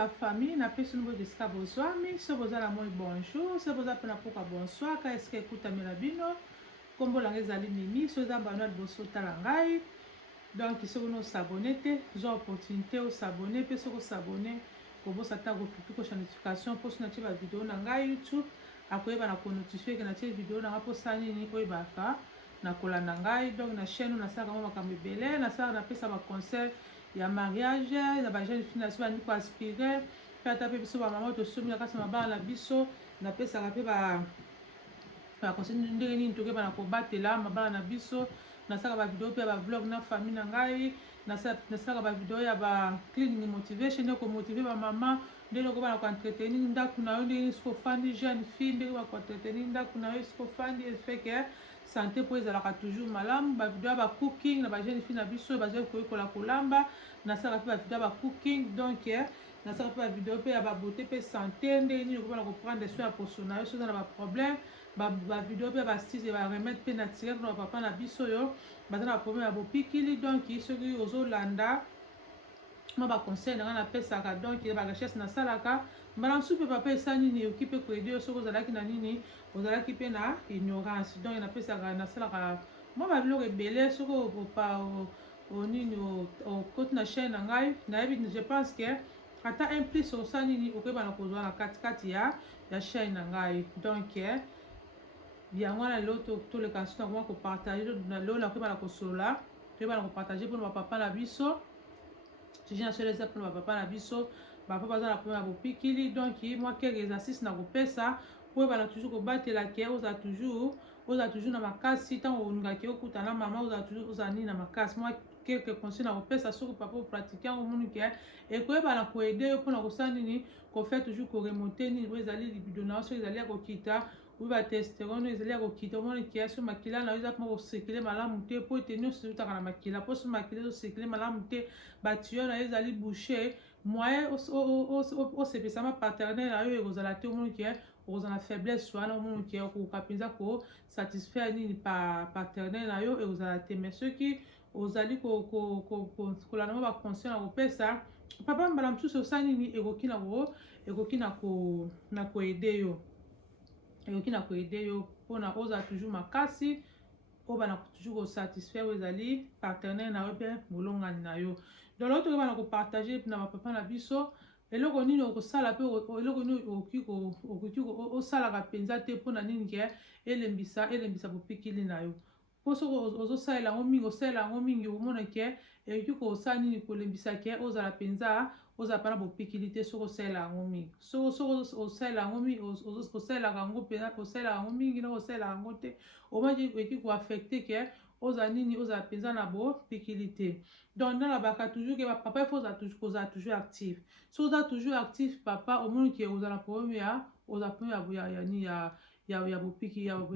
la famille, na pesi nouveau deska bonsoir, mais si vous avez moi bonjour, si vous avez pourquoi bonsoir, quand est-ce que écoute amela bino, comme vous l'avez zali mimi, si vous avez manuel bosso talangai, donc si vous nous s'abonnez, j'ai opportunité de s'abonner, puis si vous s'abonnez, pour vous s'attendre au plus de notification pour ce que la vidéo na YouTube, après va na notifier que na vidéo na pour ça ni ko ibaka na kola nangai, donc na chaîne na ça kama makambe belé, na ça na pesa ba conseil ya mariage na ba jeune fille na so ko aspirer pa taper biso ba maman to somi na kasa mabala na biso na pesa ka pe ba conseil ndenge nini toke ba na ko batela mabala na biso na saka ba vidéo pe ba vlog na famille na ngai na saka ba vidéo ya ba cleaning motivation ko motiver ba maman ndenge ko ba na ko entretenir ndaku na yo ndenge ko fandi jeune fille ndenge ba ko entretenir ndaku na yo ko fandi et fait que santé pour ezalaka toujours malamu ba vidéo ba cooking na ba jeune fille na biso ba jeune ko kola kolamba na saka pe ba vidéo ba cooking donc na saka pe ba vidéo pe ya ba beauté pe santé ndenge nini ko ba na ko prendre soin ya poso na yo so na ba problème ba vidéo pe ba astuce ba remède pe naturel pour papa na biso yo baza na problème ya bopikili donc soki ozolanda ma ba conseil na pesaka donc ba recherche na salaka mbala supe papa esa nini oki pe koede yo soki ozalaki na nini ozalaki pe na ignorance donc na pesaka na salaka moi ba biloko ebele soki opa nini okoti na chaîne na ngai nayebi je pense que ata un plus osa nini okoyeba na kozwa na katikati ya chaîne na ngai donc yango wana lelo toleka nso nakoma kopartage lelo nakoyeba na kosolola toyeba na kopartage mpona bapapa na biso tiji na solo eza mpona bapapa na biso bapapa baza na problème ya bopikili donc moi quelque exercice na kopesa koyeba na toujours kobatela ke oza toujours na makasi ntango olingaki okuta na mama oza toujours oza nini na makasi moi quelque conseil na kopesa soki papa opratike yango omoni ke ekoyeba na koede yo mpona kosala nini kofaire toujours koremonte nini oyo ezali libido na yo soki ezali ya kokita oyo batestosterone ezali ya kokita omoni ke so makila na yo eza mpona kosekile malamu te po ete nyonso ezotaka na makila mpo so makila ezosekile malamu te batuyo na yo ezali bouche moyen osepesama partenaire na yo ekozala te omoni ke okozala na faiblesse wana omoni ke okokoka mpenza kosatisfaire nini partenaire na yo ekozala te mais soki ozali kolanda mo baconseil na kopesa papa mbala mosusu osali nini ekoki na koede yo ekoki na koede yo mpona ozala toujours makasi oyo bana toujours kosatisfaire oyo ezali partenaire na yo mpe molongani na yo donc loko tokeba na kopartage na bapapa na biso eloko nini okosala mpe eloko nini okoki osalaka mpenza te mpona nini ke elembisa bopikili na yo mpo soki ozosalela yango mingi osalela yango mingi omona ke ekoki kosala nini kolembisa ke ozala mpenza ozala mpana bopikili te soki osalela yango mingi soki osalela yango mingi osalelaka yango mpenza osalelaka yango mingi na osalelaka yango te omaki ekoki koaffecte ke ozala nini ozala mpenza na bopikili te donc nalobaka toujours ke papa ifo kozala toujours actif soki oza toujours actif papa omoni ke ozala problème ya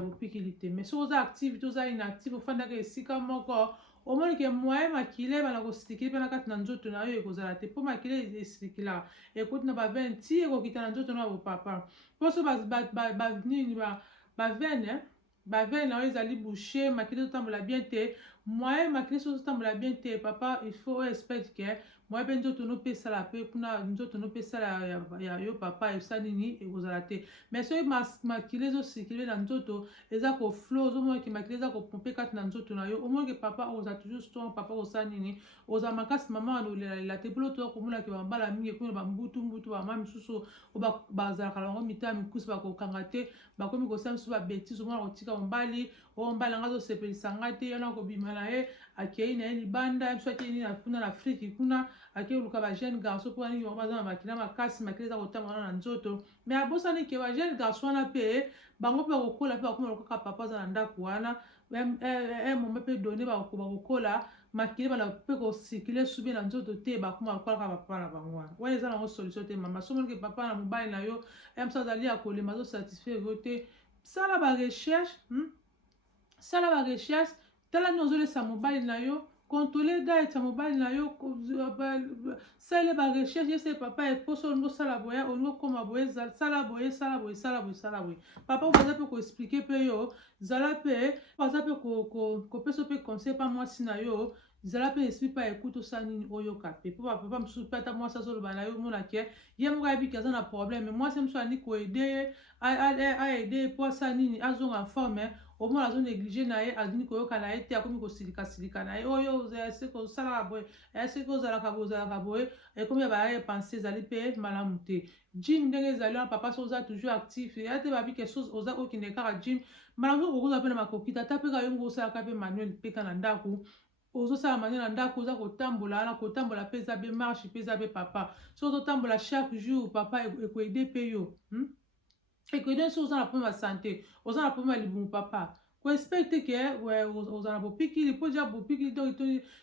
bopikili te mais soki oza active te oza inactive ofandaka esika moko omoni ke moyen makila ebana kosirikile mpe na kati na nzoto na yo ekozala te mpo makila esirikilaka ekoti na bavene ti ekokita na nzoto na yo bopapa mpo so bavene na yo ezali bouche makila ezotambola bien te moyen makila so ezotambola bien te papa il faut expect ke moyen mpe nzoto nope esala mpe kuna nzoto nope esala ya yo papa esala nini ekozala te mais soki makila ezosirikile na nzoto eza koflo ozomona ke makila eza kopompe kati na nzoto na yo omoni ke papa ozala toujours strong papa osala nini ozala makasi mama wana olelalela te mpona toza komona ke bambala mingi ekuna bambutu bamama misusu oyo bazalaka na bango mitala mikusi bakokanga te bakomi kosala misusu babetise omona kotika mobali oyo mobali anga azosepelisa ngai te yana kobima na ye akei na ye libanda biso akei nini kuna na afriki kuna akei oluka bajeune garçon mpona nini bango baza na makila makasi makila eza kotambola na nzoto mais abosani ke bajeune garçon wana mpe bango mpe bakokola mpe bakoma lokaka papa aza na ndako wana moma mpe donne bakokola makila bana mpe kosirkile subi na nzoto te bakoma lokolaka papa na bango wana eza nango solution te mama somonike papa na mobali na yo mosu azali ya kolema azosatisfaire yo te sala ba recherche tala nini ozolesa mobali na yo contrôler diet ya mobali na yo sala ba recherche ese papa eposo olingo sala boye olingo koma boye sala boye sala boye sala boye sala boye papa baza mpe koexplike mpe yo zala mpe baza mpe kopesa mpe conseil mpa mwasi na yo zala mpe esprit mpa ekute osala nini oyoka mpe mpo bapapa mosusu mpe ata mwasi azoloba na yo omonake ye moko ayebiki aza na problème mwasi mosusu alini koede ye aede ye mpo asala nini azonga forme omona azo néglige na ye azini koyoka na ye te akomi kosilika na ye oyo seke osalaka boye seke ozalaka boye ekomi ya baya pense ezali mpe malamu te gym ndenge ezali wana papa so oza toujours actif ya te babi quelque chose oza okende kaka gym malamu okoza mpe na makoki tata mpe ka yo moko osalaka mpe manuel mpe ka na ndako ozosala manuel na ndako oza kotambola wana kotambola mpe eza mpe marche mpe eza mpe papa so ozotambola chaque jour papa ekoede mpe yo ekoede so oza na problème ya santé oza na problème ya libumu papa koexpecte ke oza na bopikili mpo deja bopikili donc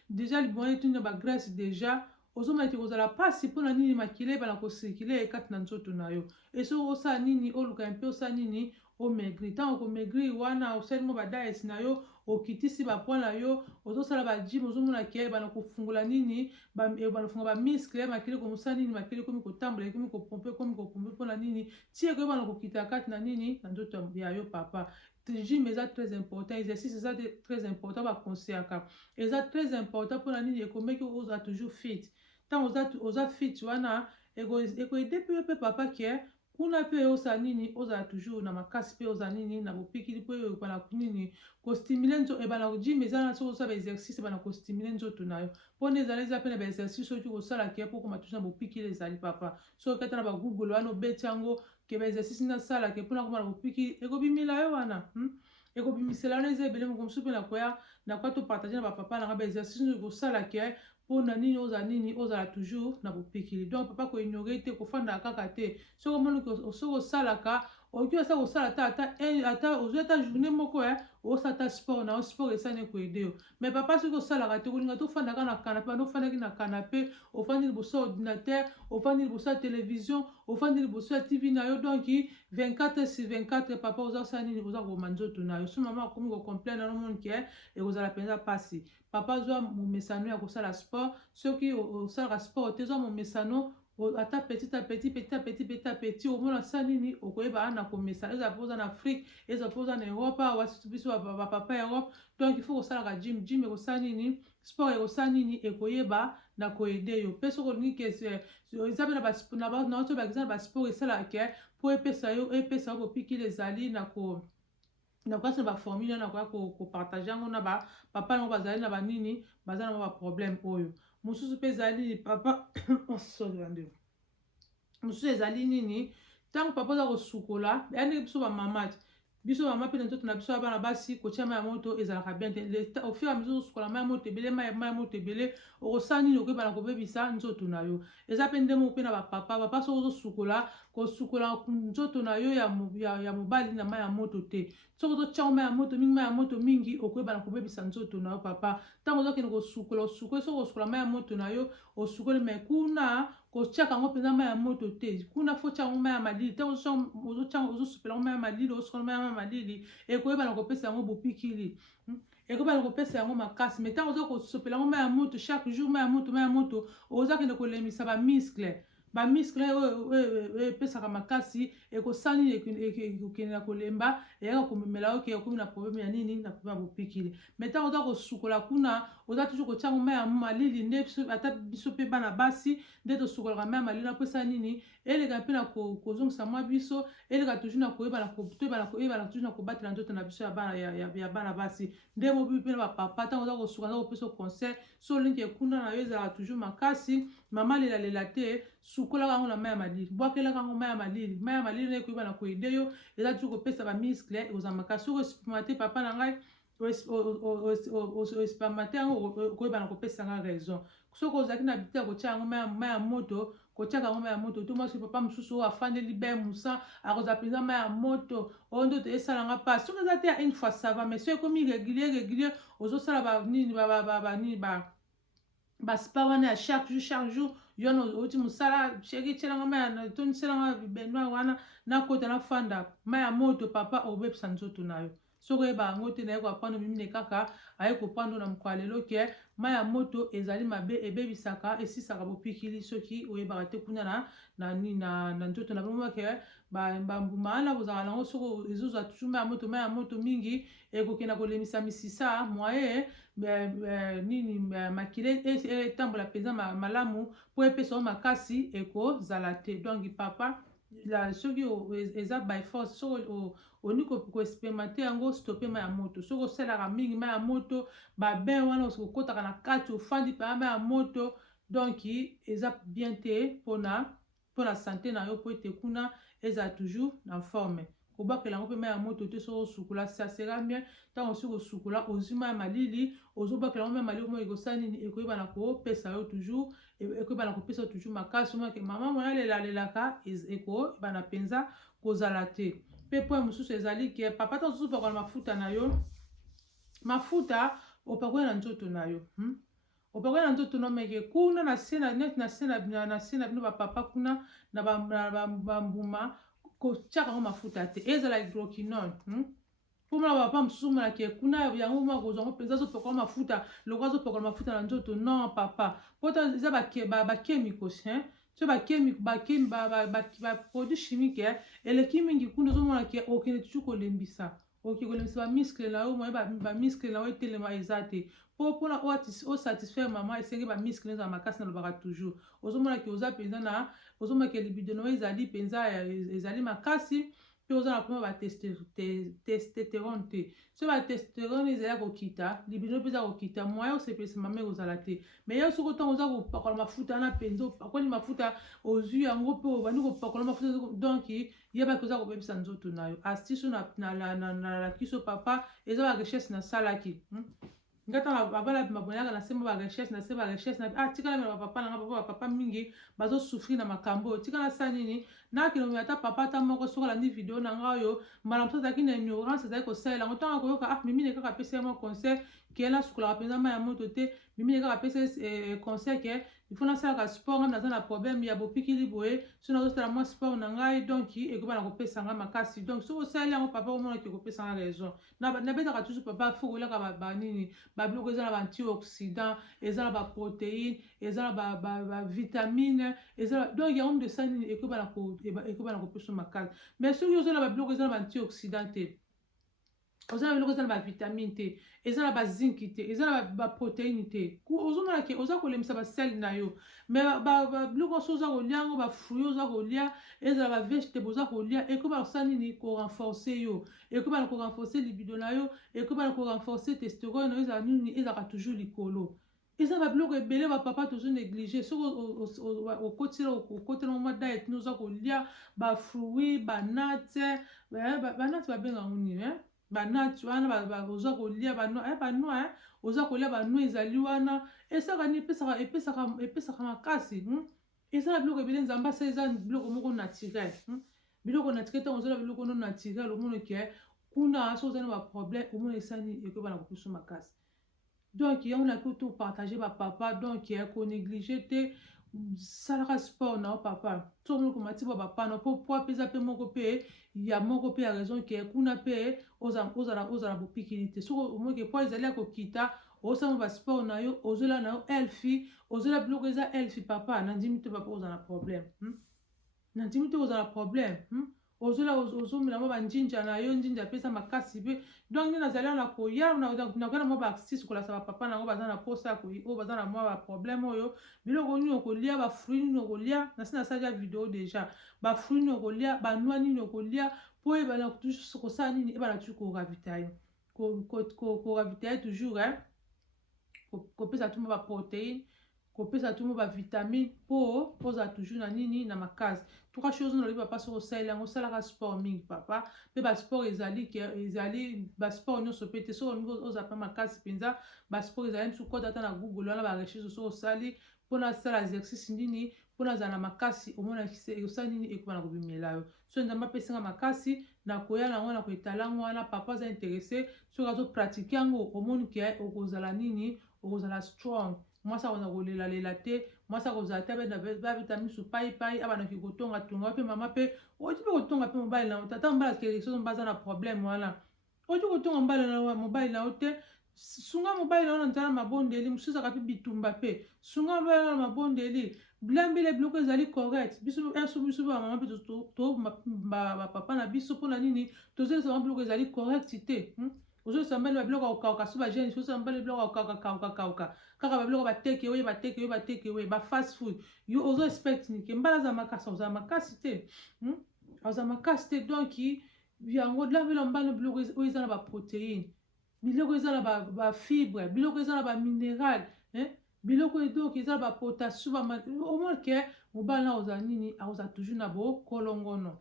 deja libumu etuni na bagrèce deja ozomona ete kozala mpasi mpona nini makila ebana kosirkile kati na nzoto na yo eso osala nini oluka mpe osala nini omaigri ntango komaigri wana osalimo badiet na yo okitisi bapoint na yo ozosala bagym ozomona ke bana kofungola nini banafunga bamiskle makili komosala nini makili ekomi kotambola ekomi kopompe mpona nini ti ekoyebana kokita kati na nini na nzoto ya yo papa gym eza très important exercice eza très important bakonseyaka eza très important mpona nini ekomeki ozala toujours fit ntango oza fit wana ekoede mpe papa ke kuna mpe osala nini ozala toujours na makasi mpe ozala nini na bopikili mpe oyo ebana nini kostimule nzoto ebana gym eza na soki osala baexercice ebana kostimule nzoto na yo mpona ezala eza mpe na baexercice oyo okosala ke mpo koma toujours na bopikili ezali papa soki okata na bagoogle wana obeti yango ke baexercice nasala ke mpona koma na bopikili ekobimila yo wana ekobimisela wana eza ebele moko mosusu mpe nakoya topartage na bapapa nanga baexercice oyo ekosala ke mpona nini ozala toujours na bopikili donc papa koignore te kofanda kaka te soki omoni soki osalaka oki osala kosala ata ozwi ata journée moko osala ta sport na yo sport esani koede yo mais papa soki osalaka te kolinga tofandaka na kanape banda ofandaki na kanape ofandi liboso ya ordinateur ofandi liboso ya télévision ofandi liboso ya tv na yo donc 24/24 papa oza osala nini oza koboma nzoto na yo so mama akomi kocomplaine anomoni ke ekozala mpenza mpasi papa zwa momesano ya kosala sport soki osalaka sport te zwa momesano ata petit à petit omona sa nini okoyeba ana komesana ezala mpo oza na afrique ezala mpo oza na europe wasi biso bapapa europe donc il faut kosalaka gym ekosala nini sport ekosala nini ekoyeba na koede yo mpe soki olingi ke eza mpe naoto baeza na basport esalaka ke mpo epesa yo bopikili ezali na kasi na baformule na koya kopartage yango na bapapa nango bazali na banini baza na baproblème oyo mosusu mpe ezali nini papa mosusu ezali nini ntango papa oza kosukola yandeki biso bamama te biso mama mpe na nzoto na biso ya bana basi kotia mai ya moto ezalaka bien te au fur et à mesure osukola mai ya moto ebele mai ya moto ebele okosala nini okoyebana kobebisa nzoto na yo eza mpe nde moko mpe na bapapa soki ozosukola kosukola nzoto na yo ya mobali na mai ya moto te soki ozotiango mai ya moto mingi okoyebana kobebisa nzoto na yo papa ntango ozokende kosukola osukoli soki osukola mai ya moto na yo osukoli mai kuna kotiaka yango mpenza mai ya moto te kuna fo tiango mai ya malili ntango ozosupela yango mai ya malili osukola mai ya malili ekoyebana kopesa yango bopikili ekoyebana kopesa yango makasi mais ntango oza kosopela yango mai ya moto chaque jour mai ya moto ozakende kolemisa bamiskle oyo epesaka makasi ekosala nini ekokende na kolemba eyaka komemela oke okomi na problème ya nini na problème ya bopikili mais ntango oza kosukola kuna oza toujours kotiango mai ya malili nde ata biso mpe bana basi nde tosukolaka mai ya malili napesa nini eleka mpe na kozongisa mwa biso eleka toujours na koyebana toujours na kobatela nzoto na biso ya bana basi nde mobibi mpe na bapapa ntango oza kosuka na kopesa conseil so olingi ekunda na yo ezalaka toujours makasi mama lela te sukolaka yango na mai ya malili bwakelaka yango mai ya malili na ekoyebana koede yo eza toujours kopesa bamiskle ekozala makasi soki osupimate papa na ngai oespamate yango okoyebana kopesa nga raison soki ozalaki na bite ya kotia yango mai ya moto kotiaka yango mai ya moto to mwasi papa mosusu oyo afandeli be musa akozala mpenza mai ya moto oyo ndoto esalanga mpasi soki eza te ya une fois ça va mais soki ekomi régulier ozosala banini baspa wana ya chaque jour yo wana oti mosala sheri tielanga mai toniselanga benoir wana nakota nafanda mai ya moto papa obebisa nzoto na yo soko yeba yango te na ye koapprendre mimine kaka aye koprendre na mokolo lelo ke mai ya moto ezali mabe ebebisaka esisaka bopikili soki oyebaka te kuna na nzoto na bino ke bambuma wana kozala nango soko ezozwa toujours mai ya moto mingi ekokenda kolemisa misisa moye nini makile etambola mpenza malamu mpo epesa makasi ekozala te. Donc papa soki eza by force soki oni koexperimente yango stoppe mai ya moto soki osalaka mingi mai ya moto babain wana okotaka na kati ofandi paya mai ya moto donc eza bien te mpona sante na yo mpo ete kuna ezala toujours na forme kobakela yango mpe mai ya moto te soki osukula ça sera bien ntango soki osukula ozwi mai ya malili ozobakela yango mai ya malili omo ekosala nini ekoyebana kopesa yo toujours ekoyebana kopesa yo toujours makasi omake mama mwana alelaka ekoyebana mpenza kozala te. Mpe point mosusu ezali ke papa ntango osusu opakola mafuta na yo mafuta opakoli na nzoto na yo opakoli na nzoto na meke kuna na se na bino bapapa kuna na bambuma kotiaka yango mafuta te ezala hydroquinone mpomona bapapa mosusu omonake kuna yango moko kozwa yango mpenza azopakola mafuta lokwa azopakola mafuta na nzoto non papa mpo eza bakemikos so baproduit chimique eleki mingi kuna ozomonake okende toujours kolembisa kolembisa bamiskle na yo moye bamiskle na yo etelema eza te mpona osatisfaire mama esenge bamiskle ezala makasi nalobaka toujours ozomonake oza mpenza ozomonake libido na yo ezali mpenza ezali makasi mpe oza na problème batestosterone te so batestosterone ezali kokita libido mpe eza kokita moya osepelisa mama ekozala te mais yo soki ntango oza kopakola mafuta wana mpenza opakoli mafuta ozwi yango mpe obandi kopakola mafuta donc yebaki oza kobebisa nzoto na yo astuce nalaki so papa eza barecherche nasalaki ngata babala mabonaka na se mo barecherche tikala mena bapapa nanga bapapa mingi bazosouffrir na makambo oyo tikala sa nini nakilongi ata papa ata moko soki alandi video na nga oyo mbala mosusu azalaki na ignorance azali kosalela yango ntango akoyoka mimine kaka apesa mo conseil ke nasukolaka mpenza mai ya moto te mimine kaka apesa conseil ke ifo nasalaka sport ngai naza na problème ya bopikili boye so nazosala mwa sport na ngai donc ekoba na kopesa ngai makasi donc soki osali yango papa omonaki ekopesa ngai raison nabetaka toujours papa fo koliaka banini babiloko eza na baantioxydant eza na baprotéine eza na bavitamine donc yango mde sa nini ekoba na kopesa makasi mais soki oza na babiloko eza na baantioxydant te oza na biloko eza na bavitamine te eza na bazinki te eza na baprotéine te ozomona ke oza kolemisa basele na yo mais biloko so oza kolia yango bafruit oza kolia ezala bavegetable oza kolia ekobana kosala nini korenforce yo ekobana korenforce libido na yo ekobana korenforce testosterone na yo ezala nini ezalaka toujours likolo eza na babiloko ebele bapapa tozo néglige soki okotela mwa diet ni oza kolia bafruit banate babengango nini banati wana oza kolia banoi oza kolia banoi ezali wana esaka ni epesaka makasi eza na biloko ebele nzambe asa eza biloko moko naturel biloko naturel ntango ozala biloko no naturel omona ke kuna so oza na baproblème omona esani ekoyeba na kopesa makasi donc yango naki to partage bapapa donc konéglige te salaka sport na papa so omoni komati ba papa na po apesa mpe moko mpe ya moko mpe ya raison ke kuna mpe ozala bopikili te soki omoni ke po ezali ya kokita osala basport na yo ozola na yo elfi ozola biloko eza elfi papa nandimi te papa ozala na problème nandimi te ozala na problème ozomela mwa banjinja na yo njinja apesa makasi mpe donc nde nazali na koya nakoya mwa baaxis kolasa bapapa nango baza na posa oyo baza na mwa baproblème oyo biloko nini okolia bafruit nini okolia nasi nasali ya video deja bafruit nini okolia banoi nini okolia mpo ebana kosala nini ebana toujours koravitaye toujours kopesa tumo baprotéine kopesa tumo bavitamine mpo ozala toujours na nini na makasi trois choses nalobi papa soki osaleli yango osalaka sport mingi papa mpe basport ezali basport nyonso mpe te soki olingi ozala mpe makasi mpenza basport ezali nti okota ata na google wana barecherche soki osali mpona asala exercice nini mpona azala na makasi omona osali nini ekoba na kobimela yo so nzambe apesinga makasi na koya nango na koetala yango wana papa aza interesse soki azopratike yango omoni ke okozala nini okozala strong mwasi akoza kolelalela te mwasi akozala te abeta misu paipai abanaki kotonga mpe mama mpe oti mpe kotonga mpe mobali na tata mobali akelesoso mpe aza na problème wana ojo kotonga mobali na ote sunga mobali na nzala mabondeli mususa kapi bitumba pe sunga mobali na mabondeli bilambele biloko ezali correct biso ba mama pe to ba papa na biso pona nini tozela biloko ezali correct te ozo sambali ba biloko okauka so ba jeune so sambali biloko okauka kaka ba biloko bateke we ba fast food yo ozo expect ni ke mbala za makasi te za makasi te donc yango dilambela mbala biloko eza na ba protéines biloko eza na ba fibre biloko eza na ba minéral biloko donc eza ba potassium au moins que mobali na oza nini aza toujours na bokolongono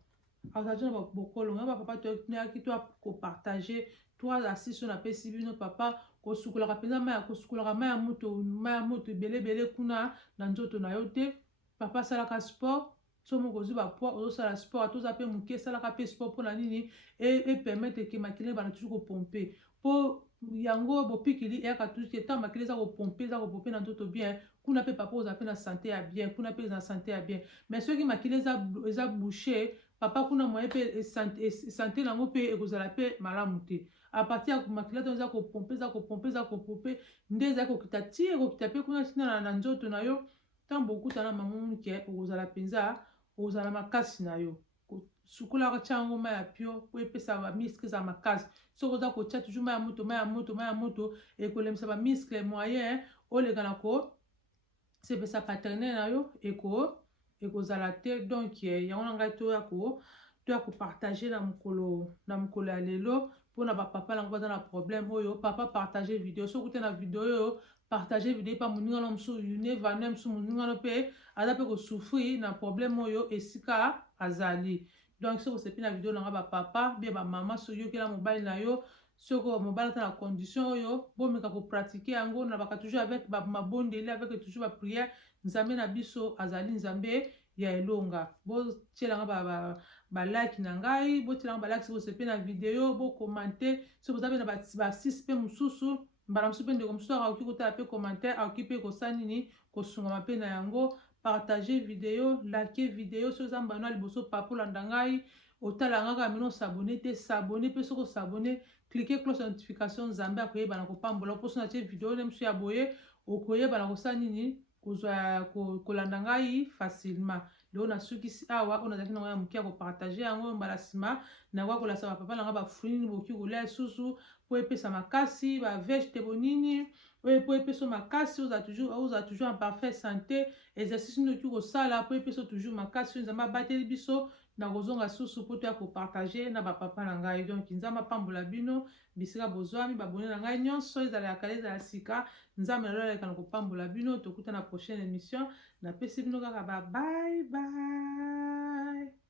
aza toujours na bokolongo ba papa toyaki to ko partager toi assist na pesi bino papa kosukolaka penza kosukolaka maya moto ebele kuna na nzoto na yo te papa salaka sport so moko ozwi ba poids ozosala sport atoza pe moke salaka pe sport mpona nini permettre ke makile bana toujours kopompe po yango bopikili eyaka toujours ke ntango makili eza kopompe na nzoto bien kuna pe papa oza pe na santé ya bien kuna pe na santé ya bien mais soki makili eza bouché papa kuna moye pe santé nango pe ekozala pe malamu te a partir ya makila to eza kopompe nde ezali kokita ti ekokita pe kuna tina na nzoto na yo ntango bokutana mamu ke okozala mpenza ozala makasi na yo sukolaka tia yango mai ya pio po epesa bamiskle eza makasi soki oza kotia toujours mai ya moto ekolemisa bamiskle moyen oleka na kosepesa paternel na yo ekozala te donc yango na ngai toya kopartage na mokolo ya lelo mpona bapapa nango baza na problème oyo papa partage video soki te na video oyo partage video pa moningano mosusu yunevane mosusu moningano mpe aza mpe kosouffrir na problème oyo esika azali donc soki osepi na video nanga bapapa bie bamama soki yokela mobali na yo soki mobali aza na condition oyo bomeka kopratike yango na baka toujours avec mabondeli avec toujours baprière nzambe na biso azali nzambe ya elonga botielanga balike na ngai botielanga balike soki osepi na video bokomante soki oza mpe na basisi mpe mosusu mbala mosusu mpe ndeko mosusu akoki kotala mpe commentaire akoki mpe kosala nini kosungama mpe na yango partage video like video soki oza mbano ya liboso papa olanda ngai otala ngaka mino sabone te sabone mpe soki osabone klike cloche notification nzambe akoyebana kopambola mposo na tie video ne mosusu ya boye okoyebana kosala nini kozwa kolanda ngai facilement lelo nasukisi awa oyo nazalaki nango ya moke ya kopartage yango mbala nsima nakoka kolasa bapapa nanga bafruit nini boki kolia lisusu po epesa makasi bavegete nini po epesa makasi oza toujours en parfaite santé exercice nini oki kosala po epesa toujours makasi oyo nzambe abateli biso na kozonga susu po toya kopartage na bapapa na ngai donc nzambe apambola bino bisika bozwami babone na ngai nyonso ezala ya kala ezala sika nzambe na lelo aleka na kopambola bino tokuta na prochaine émission napesi bino kaka ba bye bye.